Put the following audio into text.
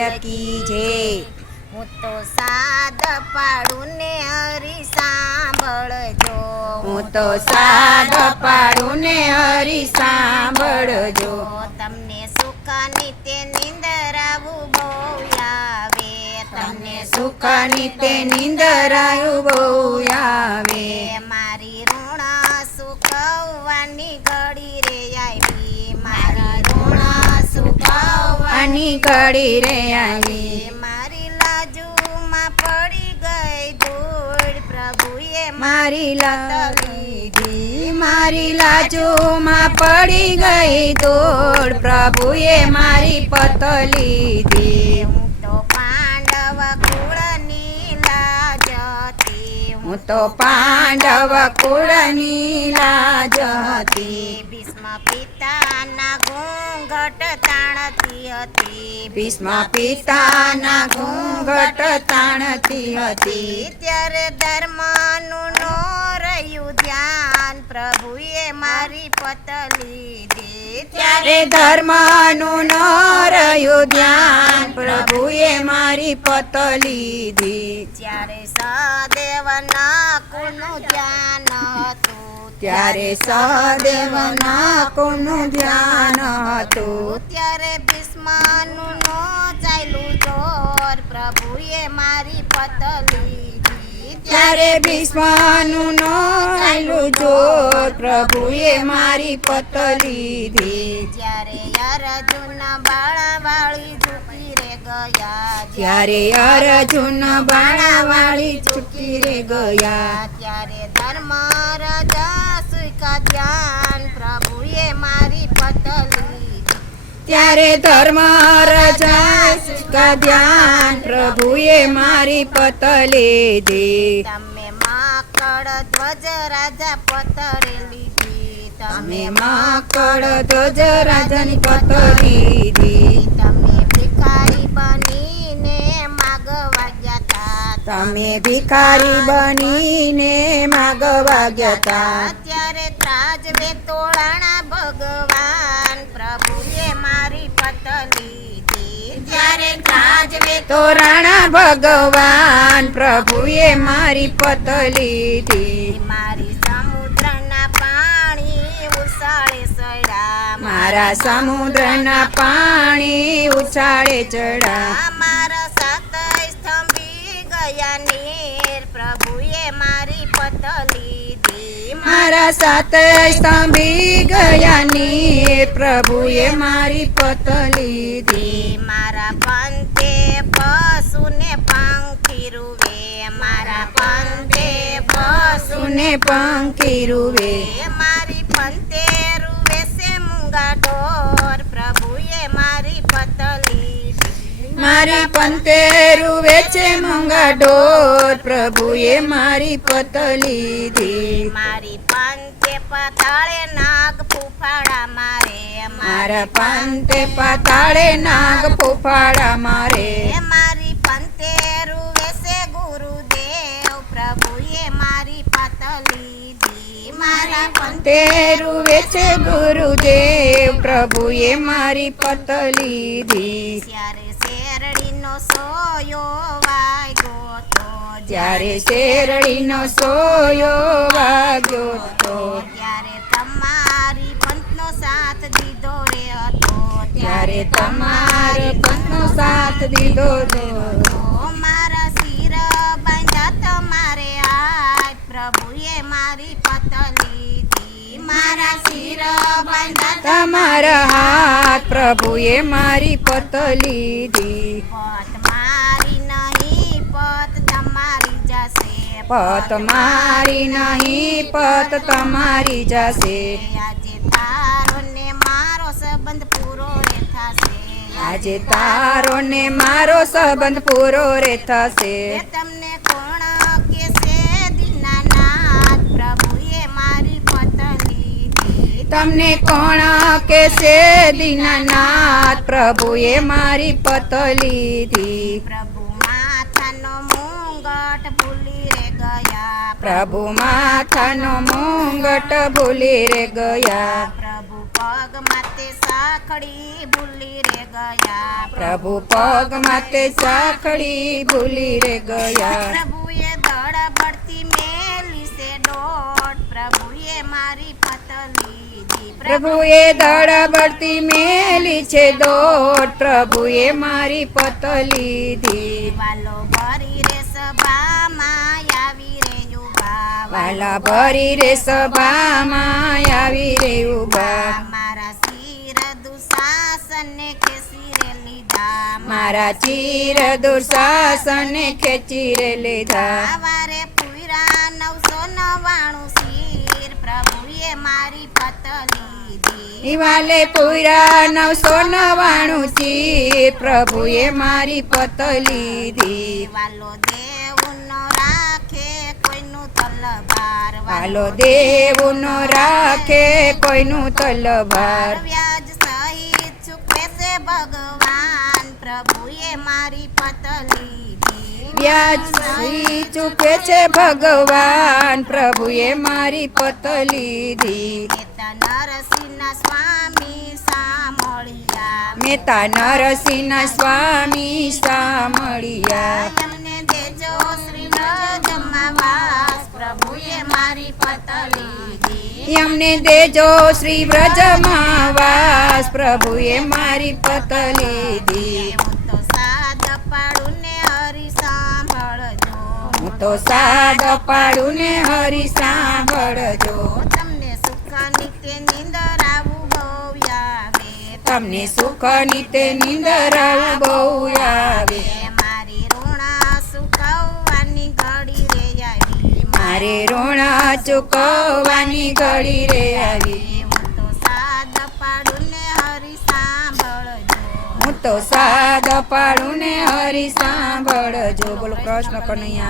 લાલ કી જય। હું તો સાદ પાડું ને હરી સાંભળજો। હું તો સાદ પાડું ને હરી સાંભળજો। તમને સુખ નીતે નિંદરાવું બહુ આવે। તમને સુખ નીતે નિંદરાયું બહુ આવે। મારી ઋણ સુકવવાની ઘડી રે આવી। મારી ઋણ સુકવવાની ઘડી રે આવી। મારી લાજુમાં પડી ગઈ ધૂળ પ્રભુએ મારી લીધી મારી લાજુમાં પડી ગઈ ધૂળ પ્રભુએ મારી પત લીધી। હું તો પાંડવ કુળની લાજ હતી। હું તો પાંડવ કુળની લાજ હતી। ભીષ્મ પિતાના ઘૂંઘટ તાણતી હતી। ભીષ્મ પિતાના ઘૂંઘટ તાણતી હતી। ત્યારે ધર્મનું નો રહ્યું ધ્યાન પ્રભુએ મારી પત લીધી। ત્યારે ધર્મનું ન રહ્યું ધ્યાન પ્રભુએ મારી પત લીધી। ત્યારે સદેવના કુળનું ધ્યાન હતું। ત્યારે સદેવના કુળનું ધ્યાન હતું। ત્યારે ભીષ્મનું નો ચાલ્યું જોર પ્રભુએ મારી પત લીધી। ત્યારે ભીષ્મનું ન ચાલ્યું જોર પ્રભુએ મારી પત લીધી। જ્યારે અર્જુન બાળાવાળી ઝૂકી રે ગયા। ત્યારે અર્જુન બાણાવાળી ચૂકી રે ગયા। ત્યારે ધર્મ રાજા સુકા ધ્યાન પ્રભુએ મારી પત લીધી। ત્યારે ધર્મ રાજા ધ્યાન પ્રભુએ મારી પત લીધી। તમે માકડ ધ્વજ રાજા પતરે લીધી। તમે માકડ ધ્વજ રાજાની પત લીધી। તમે ભિખારી બનીને માગવા ગયા તા। તમે ભિખારી બનીને માગવા ગયા તા। ત્યારે ત્રાજવે તોળાણા ભગવાન પ્રભુએ મારી પત લીધી। ત્યારે ત્રાજવે તોરાણા ભગવાન પ્રભુએ મારી પત લીધી। મારી સમુદ્રના પાણી ઉછાળે ચડ્યા। મારા સમુદ્રના પાણી ઉછાળે ચડા। મારા સાત સ્તંભી ગયા નીર પ્રભુએ મારી પત લીધી। મારા સાત સ્તંભી ગયા નીર પ્રભુએ મારી પત લીધી। મારા પંથે પશુને પંખી રૂવે। મારા પંથે પશુને ને પંખી રૂવે। મારી પંથે રૂવે છે મૂંગા ઢોર પ્રભુએ મારી પત લીધી। મારી પંતે રૂવે છે મૂંગા ઢોર પ્રભુએ મારી પત લીધી। મારી પંથે પાતાળે નાગ ફૂફાડા મારે। મારા પંતે પાતાળે નાગ ફૂફાડા મારે। મારી પંથે રૂવે છે ગુરુદેવ પ્રભુએ મારી પત લીધી। મારા તે રૂવે છે ગુરુદેવ પ્રભુએ મારી પત લીધી। ત્યારે શેરડીનો સોયો વાગ્યો તો। ત્યારે શેરડીનો સોયો વાગ્યો તો। ત્યારે તમારી પંથનો સાથ દીધો રે હતો। ત્યારે તમારે પંથનો સાથ દીધો તો। મારા શિર બાંધ્યા તમારે હાથ પ્રભુએ મારી પત લીધી। મારા શિર બાંધ્યા તમારા હાથ પ્રભુએ મારી પત લીધી। પત મારી નહીં પત તમારી જશે। પત મારી નહીં પત તમારી જશે। આજે તારો ને મારો સંબંધ પૂરો રે થશે। આજે તારો ને મારો સંબંધ પૂરો રે થશે। તમને કોણ કેસે દીનાનાથ પ્રભુએ મારી પત લીધી। તમને કોણ કેસે દીનાનાથ પ્રભુએ મારી પત લીધી। પ્રભુ માથાનો મુંગટ ભૂલી રે ગયા। પ્રભુ માથાનો મુંગટ ભૂલી રે ગયા। પ્રભુ પગ માથે શાખ ચાખડી ભૂલી રે ગયા. પ્રભુ પગ માતે ચાખડી ભૂલી રે ગયા. પ્રભુએ દળ બળતી મેલી છે દોટ. પ્રભુએ મારી પતલી દી. પ્રભુએ દળ બળતી મેલી છે દોટ. પ્રભુએ મારી પતલી ધી. વાલો ભરી રે સભામાં આવી રે યુવા. વાલા ભરી રે સભામાં આવી રે ઉભા. મારા શિર દુશાસને ખેસી રે લીધા. મારા ચીર દુર્શાસને ખેંચી રે લીધા. સવારે પૂરા 999 શિર. પ્રભુએ મારી પતલી દી. દિવાલે પૂરા 999 ચીર. પ્રભુએ મારી પતલી ધી. વાલો દેવનો રાખે કોઈનું તલવાર. વાલો દેવનો રાખે કોઈનું તલવાર. વ્યાજ સહિત ચૂકવે છે ભગવાન. પ્રભુએ મારી પતલી દી. વ્યાજ સહી ચૂકે છે ભગવાન. પ્રભુએ મારી પતલી ધી. નેતા નરસિંહના સ્વામી સામળિયા. મેતા નરસિંહના સ્વામી સામળિયા. એમને દેજો શ્રી વ્રજમાં વાસ. પ્રભુએ મારી પતલી દી. અમને દેજો શ્રી વ્રજમાં વાસ. પ્રભુએ મારી પતલી ધી. હું તો સાદ પાડું ને હરી સાંભળજો. હું તો સાદ પાડું ને હરી સાંભળજો. તમને સુખ નિત્ય નિંદર આવું બહુ આવે. તમને સુખ નીતે નિંદર બહુ આવે. મારી ઋણા સુકવવાની ઘડી રે આવી. મારે ઋણ ચૂકવવાની ઘડી રે આવી. હું તો સાદ પાડું ને હરી સાંભળજો. હું તો સાદ પાડું ને હરી સાંભળજો. બોલો કૃષ્ણ કનૈયા